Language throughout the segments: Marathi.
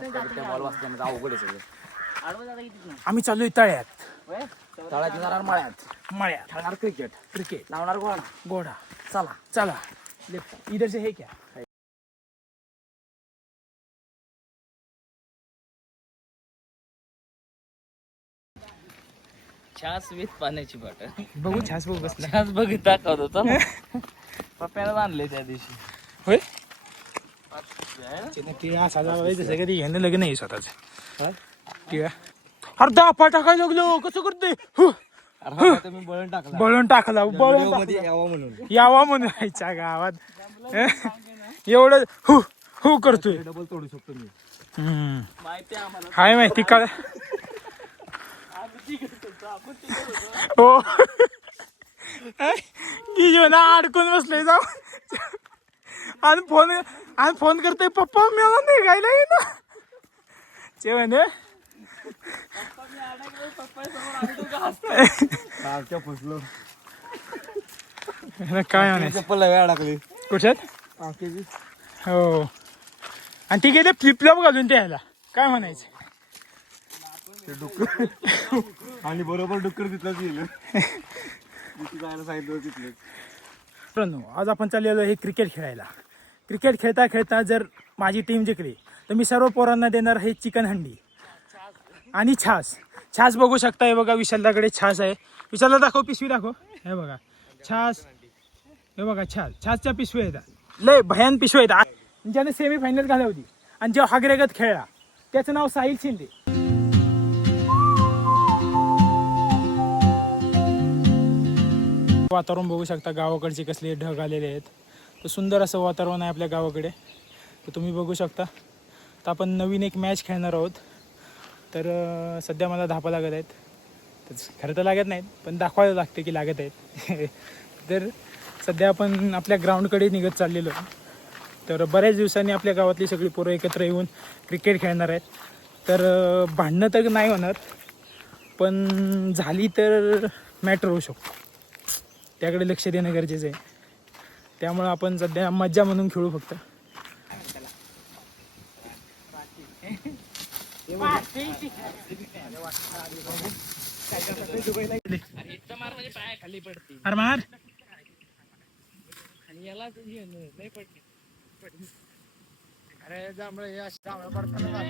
अवघड आहे सगळं. आम्ही चाललोय तळ्यात. तळ्यात जाणार मळ्यात. मळ्यात खेळणार क्रिकेट लावणार घोडा. चला चला इधर से है क्या? छास विथ पाण्याची बॉटल. बघू छास बघू बसला. छास बघित दाखवत होता ना. पप्प्याला बांधले त्या दिवशी. होय असा जसं कधी घेणं लग्न नाही स्वतःच. अरे दापा टाकायला लागलो कसं करते. तुम्ही बळण टाकला. बळून टाकला यावा म्हणून आईच्या गावात एवढं हु हु करतोय. डबल तोडू शकतो मी. हाय माहिती का हो की ना अडकून बसले जाऊ आणि फोन करते पप्पा मला निघायला ना ते म्हणे फसलो काय म्हणे चप्पल अडकली कुठ्यात हो आणि ती गेले फ्लिपफ्लॉप घालून त्याला काय म्हणायचं आणि बरोबर डुक्कर तिथलंच गेलं. जायला सांगितलं तिथलं. मित्रांनो आज आपण चाललेलो हे क्रिकेट खेळायला. क्रिकेट खेळता खेळता जर माझी टीम जिंकली तर मी सर्व पोरांना देणार हे चिकन हंडी आणि छास बघू शकता. हे बघा विशालदाकडे छास आहे. विशालला दाखव पिशवी दाखव. हे बघा छास. हे बघा छासच्या पिशवी आहेत लय भयान पिशवी आहेत. ज्याने सेमीफायनल घालवली आणि जेव्हा हागरेगत खेळला त्याचं नाव साहिल शिंदे. वातावरण बघू शकता गावाकडचे कसले ढग आलेले आहेत. तर सुंदर असं वातावरण आहे आपल्या गावाकडे. तर तुम्ही बघू शकता. तर आपण नवीन एक मॅच खेळणार आहोत. तर सध्या मला धापा लागत आहेत. तर खरं तर लागत नाहीत पण दाखवायला लागते की लागत आहेत. तर सध्या आपण आपल्या ग्राउंडकडे निघत चाललेलो. तर बऱ्याच दिवसांनी आपल्या गावातली सगळी पोरं एकत्र येऊन क्रिकेट खेळणार आहेत. तर भांडणं तर नाही होणार पण झाली तर मॅटर होऊ शकतो. त्याकडे लक्ष देणं गरजेचं आहे. त्यामुळं आपण सध्या मज्जा म्हणून खेळू फक्त. अरे मार अरे जांभळे पडताना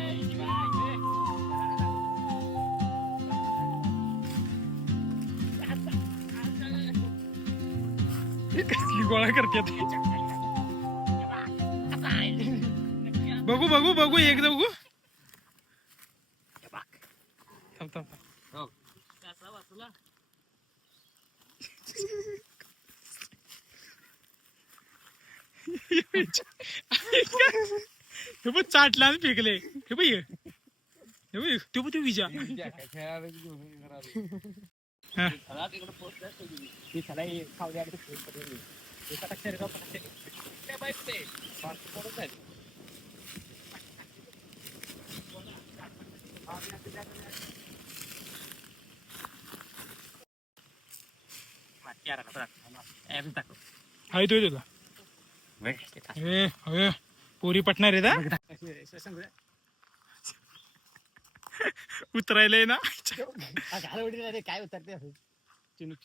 कसली गोळा करते. बघू एकदा बघू. थांब हे बघ चाटला आणि फेकले. हे बघ ते विजा हाय तो तुला पोरी पटणार आहे का उतरायला ना काय उतरते चिनुक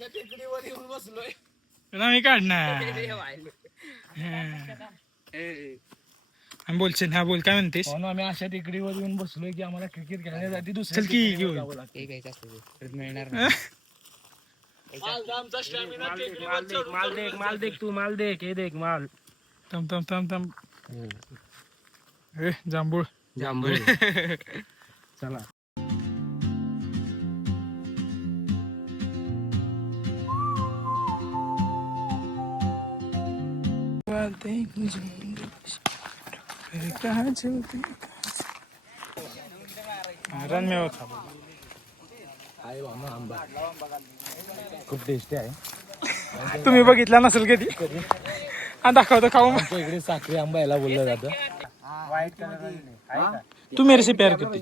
टेकडीवर येऊन बसलोय मी काढणार. बोलशील हा बोल काय म्हणतेस. आम्ही अशा टेकडीवर येऊन बसलोय की आम्हाला क्रिकेट खेळण्यासाठी दुसरं की घेऊ मिळणार. माल देख तू माल देख हे देख माल. थांब जांभूळ चला. रणमेवा खूप टेस्टी आहे. तुम्ही बघितला नसेल कधी. दाखवतो खाऊ. इकडे साखरी आंबा याला बोललं जातं. व्हाईट कलर तू मेरे से प्यार करती.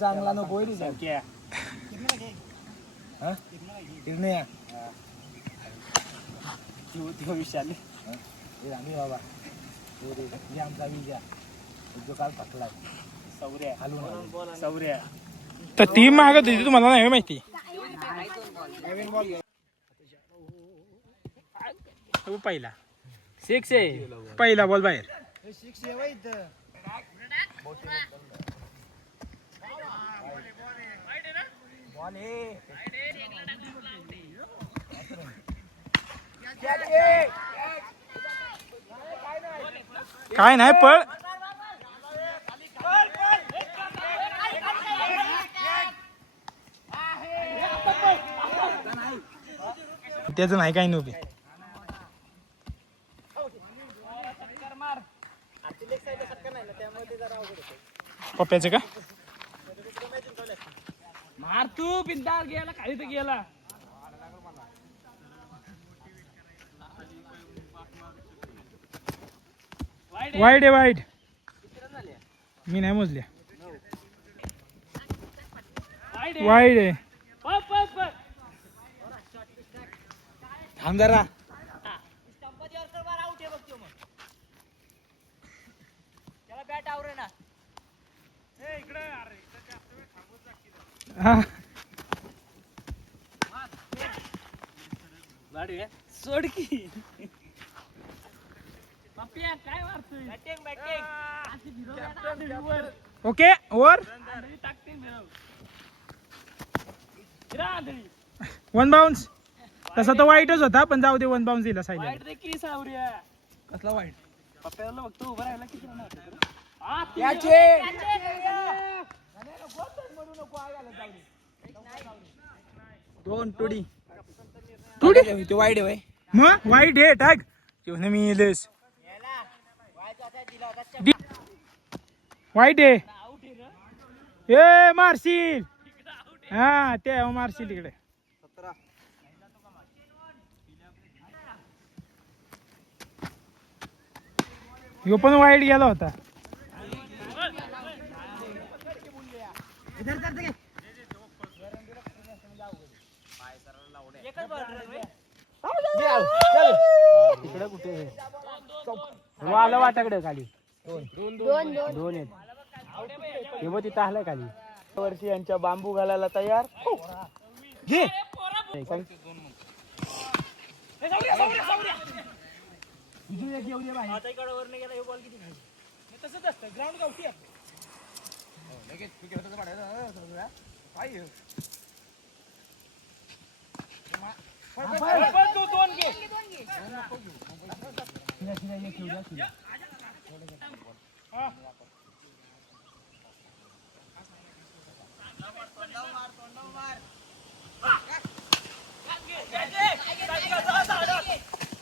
चांगला नको विशाल बाबा आमचा विजय जो काल पटलाय सौर्या तर टीम मागत होती तुम्हाला नाही माहिती. पहिला सिक्स आहे. पहिला बॉल बाहेर. काय नाही पळ. त्याच नाही काही नव्हते. पप्प्याचं का मार तू बिंदास गेला खाली तर गेला. वाईट आहे वाईट. मी नाही मोजल्या. वाईट आहे. थांब जरा. हा सोड की काय मारतोय. Okay over. One bounce. तसा तो वाईटच होता पण जाऊ दे. वन बाउन्स दिला सायलेंट. कसला वाईट. पप्प्याला फक्त उभं राहायला किती रन होते. दोन टोडी. ते वाईट आहे. मग वाईट आहे टाक. मी वाईट आहे. ए मारशील. हा ते मारशील तिकडे. ह्यो पण वाईट गेला होता. तिकडे कुठे आलं वाटाकडे खाली. दोन आहेत. हे तिथं आलंय खाली. वर्षी यांच्या बांबू घालायला तयार. घे तसंच असतं ग्राउंड गावठी.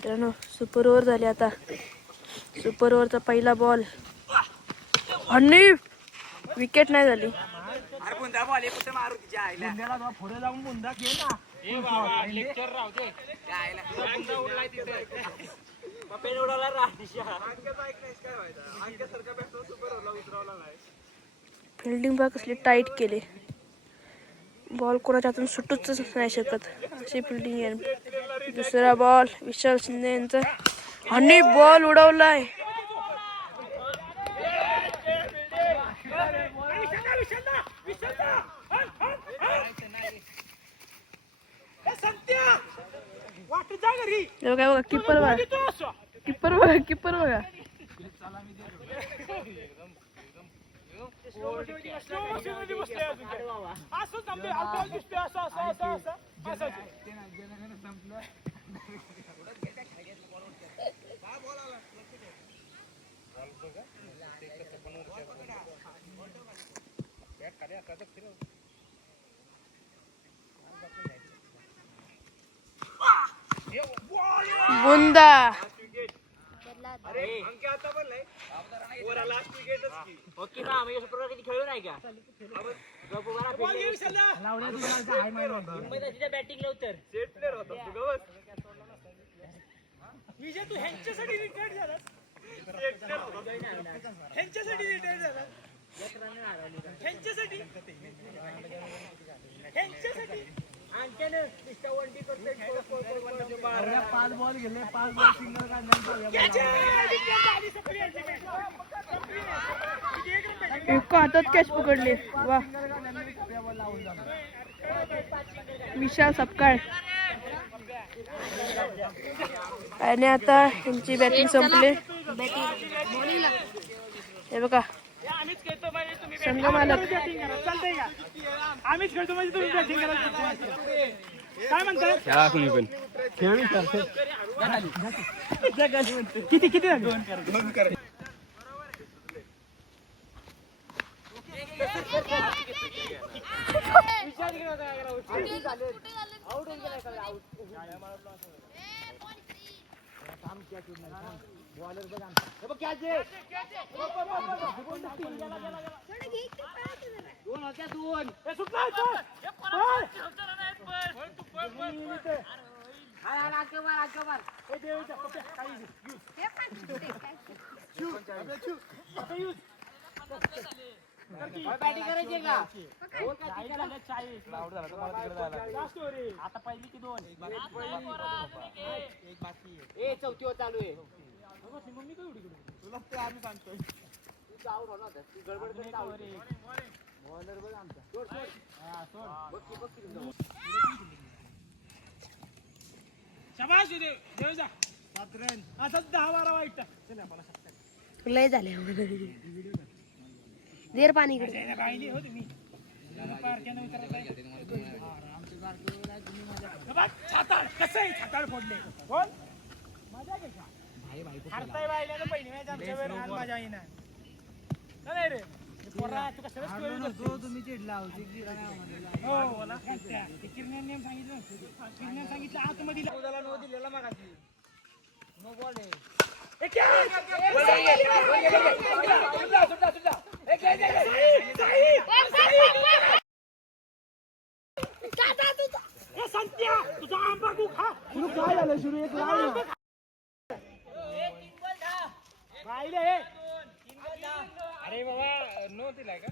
मित्रांनो सुपर ओव्हर झाली आता. सुपर ओव्हरचा पहिला बॉल आणि विकेट नाही झाली. पुढे जाऊन बुंदा घे ना. फिल्डिंग बघ कसली टाईट केले. बॉल कोणाच्या हातून सुटूच नाही शकत अशी फिल्डिंग आहे. दुसरा बॉल विशाल शिंदे यांचा आणि बॉल उडवलाय. बघा बघा किपर बघा. किपर बघा. किपर बघा. बुंदा विजय तू ह्यांच्यासाठी रिटायर्ड झाला ह्यांच्यासाठी रिटायर्ड झाला ह्यांच्यासाठी पाच बॉल गेले 5 बॉल सिंगल एका हातात कॅच पकडले वा विशाल सपकाळ. आणि आता यांची बॅटिंग संपली. हे बघा संघ मालक आम्हीच खेळतो म्हणजे तुम्ही बॅटिंग करायला काय म्हणताय खेळा कुणी पण किती किती झाले आता पहिली की 2 चौथी चालू आहे मम्मी काय उडी तुला ते आम्ही सांगतोय तू आउट होणार तू गडबड करत आउट बॉलर बघ आमचा सोड हा सोड बघ शाबाश देव जा 7 रन आता 10-12 वाईट चल आपला लय झाले देर पाणी कडे राहिली हो तुम्ही पार्क्याने उतरत छाताळ कसं आहे छाताळ फोडले कोण मजा घे हरताय बायला पहिली मॅच आमच्या वेळ मजा येईना नाही रे पोरा तू कशाला तुम्ही चिडला होती हो बोला किरण्या नियम सांगितलं किरण्या सांगितलं आतमध्ये उदाला नो दिलेला मागाशी नो बॉल आहे तुझा आंबा तू खा काय झालं सुरू एक लाव अरे बाबा नो दिलाय का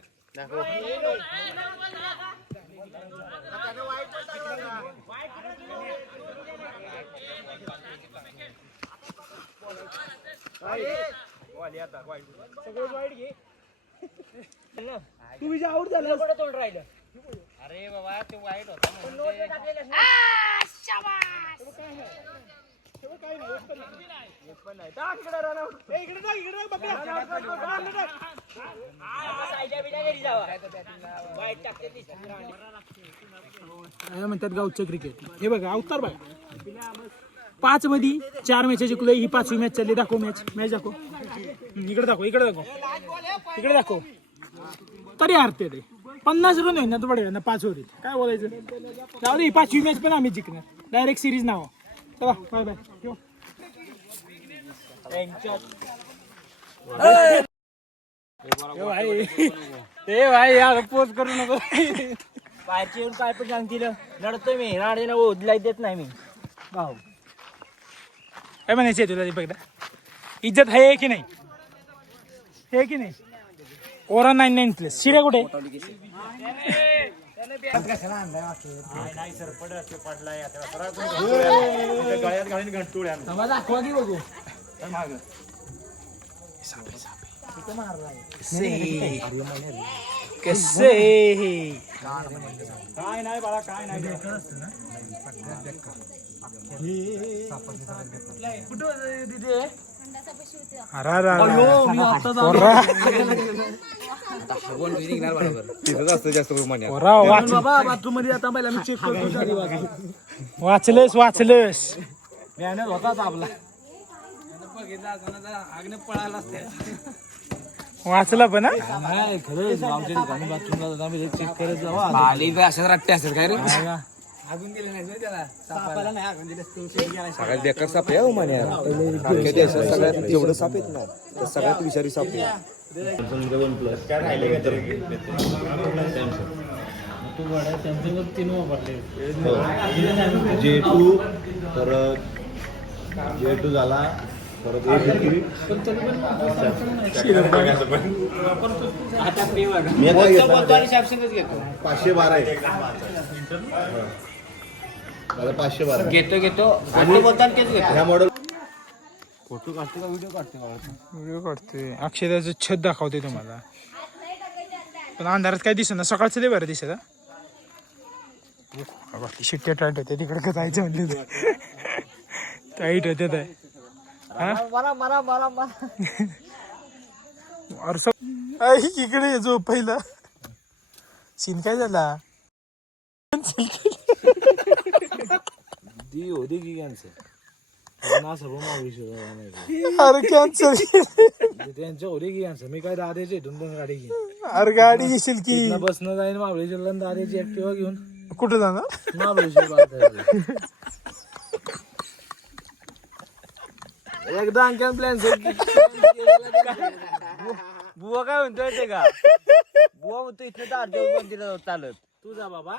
सगळं वाईट घे तू विजय आउट झाला तोंड राहिलं अरे बाबा ते वाईट होता म्हणतात गावचं क्रिकेट. हे बघा अवतार बघा 5 मध्ये 4 मॅच जिंकलोय. ही 5वी मॅच चालली. दाखव मॅच दाखव. इकडे दाखव तरी हारते ते 50 रन होईल ना तू पडेल ना 5 होईल काय बोलायचं. जाऊ दे 5वी मॅच पण आम्ही जिंकणार. डायरेक्ट सिरीज नाव. चला बाय बाय. भाई यार पोस्ट करू नको. बाहेरचे येऊन काय पण सांगतील लढतोय मी राडे ना ओढला देत नाही मी भाऊ. काय म्हणायचं तुला दीपकदा इज्जत आहे की नाही हे की नाही. ओरा 99 प्लस शिड्या कुठे गळ्यात घालून घंटुळ्या दाखवा की बघू कसे काय नाही बाळा काय नाही. बाथरूम मध्ये आता पहिला मी चेक करतो. वाचलंस मॅनेज होताच आपला आग्ने पळायला वाचला पण खरंच आमच्या ठिकाणी बाथरूमला जाता चेक करत जावा. अशाच रट्टे असतात काय रे हागून गेले नाही ना त्याला सापाला नाही हागून दिले तू शेती गेला सगळ्यात बेकार साप आहे माने अख्ख्या देशात सगळ्यात जेवढं साप आहेत ना त्या सगळ्यात विषारी साप आहे J2 परत J2 झाला परत मी सॅमसंगच घेतो 512 आहे 512 घेतो आणि बोलताना तेच घेतो ह्या मॉडेल फोटो काढतो का व्हिडिओ काढतो व्हिडिओ काढतोय अक्षराचं छत दाखवते तुम्हाला पण अंधारात काय दिसत ना सकाळचं लय बरं दिसत बाकी शिट्ट्या टाईट होते तिकडे का जायचं म्हणले टाईट होते ते इकडे जो पहिला सीन काय झाला दी होती की कॅन्सर अरे कॅन्सल त्यांच्या होते की कॅन्सर मी काय दाद्याचे इथून पण गाडी घेईन अरे गाडी घेशील की बसणं जाईन महाबळेश्वरला दाद्याची ऍक्टिव्हा घेऊन कुठं जाणार महाबळेश्वर एकदा आणखी प्लॅन बुवा काय म्हणतोय ते का बुवा म्हणतो इथलं दार देऊ मंदिरात चालत तू जा बाबा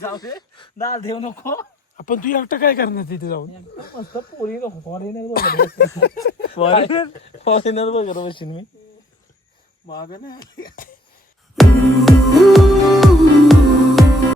जाऊ दे दार देऊ नको आपण तू एकटं काय करणार तिथे जाऊन मस्त पोरी नको फॉरेनर वगैरे बसीन मी माग नाही